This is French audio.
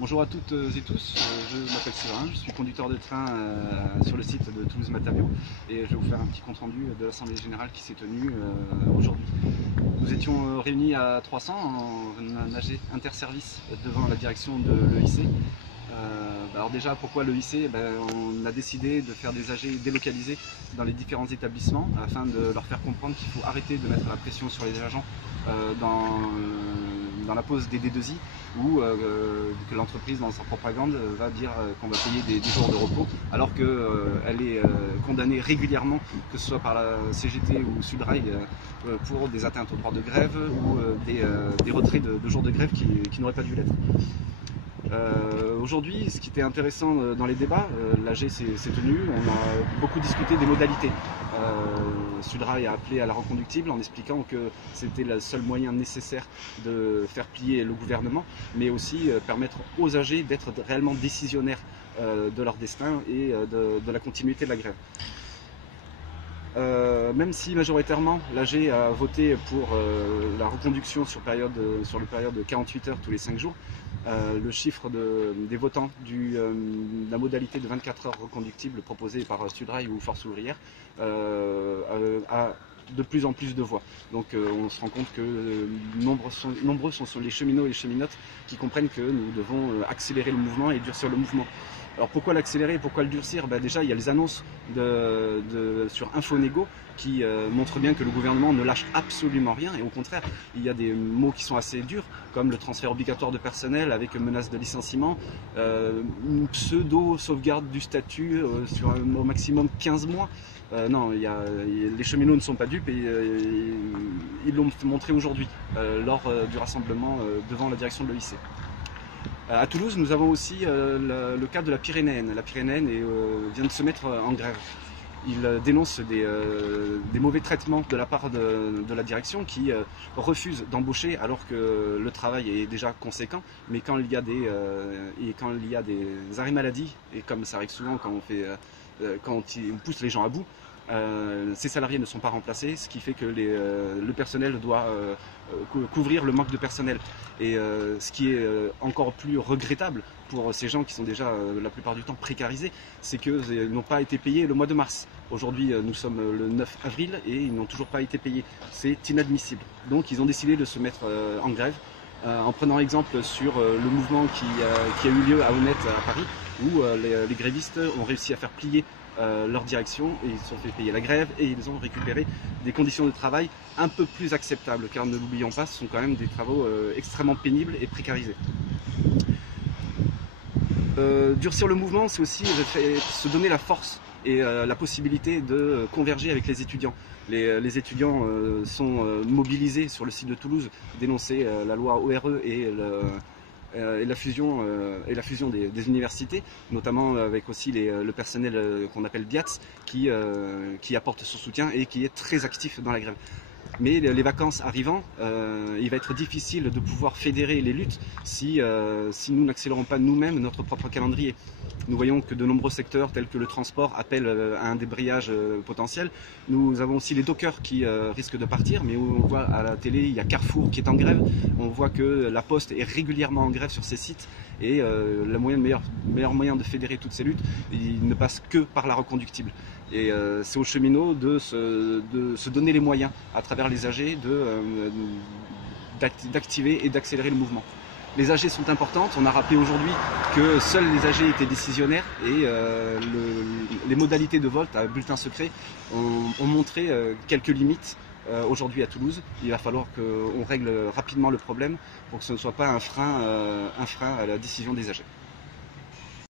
Bonjour à toutes et tous, je m'appelle Séverin, je suis conducteur de train sur le site de Toulouse Matériaux et je vais vous faire un petit compte rendu de l'Assemblée Générale qui s'est tenue aujourd'hui. Nous étions réunis à 300 en AG interservice devant la direction de l'EIC. Alors déjà, pourquoi l'EIC? On a décidé de faire des AG délocalisés dans les différents établissements afin de leur faire comprendre qu'il faut arrêter de mettre la pression sur les agents dans la pause des D2I ou que l'entreprise dans sa propagande va dire qu'on va payer des jours de repos alors qu'elle est condamnée régulièrement, que ce soit par la CGT ou Sudrail, pour des atteintes au droit de grève ou des retraits de jours de grève qui n'auraient pas dû l'être. Aujourd'hui, ce qui était intéressant dans les débats, l'AG s'est tenu, on a beaucoup discuté des modalités. Sudrail a appelé à la reconductible en expliquant que c'était le seul moyen nécessaire de faire plier le gouvernement, mais aussi permettre aux AG d'être réellement décisionnaires de leur destin et de la continuité de la grève. Même si majoritairement l'AG a voté pour la reconduction sur le période de 48 heures tous les 5 jours, le chiffre des votants de la modalité de 24 heures reconductible proposée par Sudrail ou Force ouvrière a de plus en plus de voix. Donc on se rend compte que nombreux sont les cheminots et les cheminotes qui comprennent que nous devons accélérer le mouvement et durcir le mouvement. Alors pourquoi l'accélérer, pourquoi le durcir? Déjà, il y a les annonces sur Infonego qui montrent bien que le gouvernement ne lâche absolument rien, et au contraire, il y a des mots qui sont assez durs, comme le transfert obligatoire de personnel avec menace de licenciement, une pseudo-sauvegarde du statut sur au maximum 15 mois. Non, les cheminots ne sont pas dupes et ils l'ont montré aujourd'hui lors du rassemblement devant la direction de l'EIC. À Toulouse, nous avons aussi le cas de la Pyrénéenne. La Pyrénéenne vient de se mettre en grève. Il dénonce des mauvais traitements de la part de la direction qui refuse d'embaucher alors que le travail est déjà conséquent. Mais quand il y a des arrêts maladie, et comme ça arrive souvent quand on pousse les gens à bout, ces salariés ne sont pas remplacés, ce qui fait que le personnel doit couvrir le manque de personnel. Et ce qui est encore plus regrettable pour ces gens qui sont déjà la plupart du temps précarisés, c'est qu'ils n'ont pas été payés le mois de mars. Aujourd'hui, nous sommes le 9 avril et ils n'ont toujours pas été payés. C'est inadmissible. Donc ils ont décidé de se mettre en grève, en prenant exemple sur le mouvement qui a eu lieu à Honnête à Paris, où les grévistes ont réussi à faire plier leur direction et ils se sont fait payer la grève et ils ont récupéré des conditions de travail un peu plus acceptables, car ne l'oublions pas, ce sont quand même des travaux extrêmement pénibles et précarisés. Durcir le mouvement, c'est aussi se donner la force et la possibilité de converger avec les étudiants. Les étudiants sont mobilisés sur le site de Toulouse, dénoncer la loi ORE et la fusion des universités, notamment avec aussi le personnel qu'on appelle BIATS qui apporte son soutien et qui est très actif dans la grève. Mais les vacances arrivant, il va être difficile de pouvoir fédérer les luttes si nous n'accélérons pas nous-mêmes notre propre calendrier. Nous voyons que de nombreux secteurs tels que le transport appellent à un débrayage potentiel. Nous avons aussi les dockers qui risquent de partir, mais on voit à la télé, il y a Carrefour qui est en grève. On voit que la Poste est régulièrement en grève sur ses sites et le meilleur moyen de fédérer toutes ces luttes, il ne passe que par la reconductible. Et c'est aux cheminots de se donner les moyens à travers les AG d'activer et d'accélérer le mouvement. Les AG sont importantes, on a rappelé aujourd'hui que seuls les AG étaient décisionnaires et les modalités de vote à bulletin secret ont montré quelques limites. Aujourd'hui à Toulouse, il va falloir qu'on règle rapidement le problème pour que ce ne soit pas un frein à la décision des AG.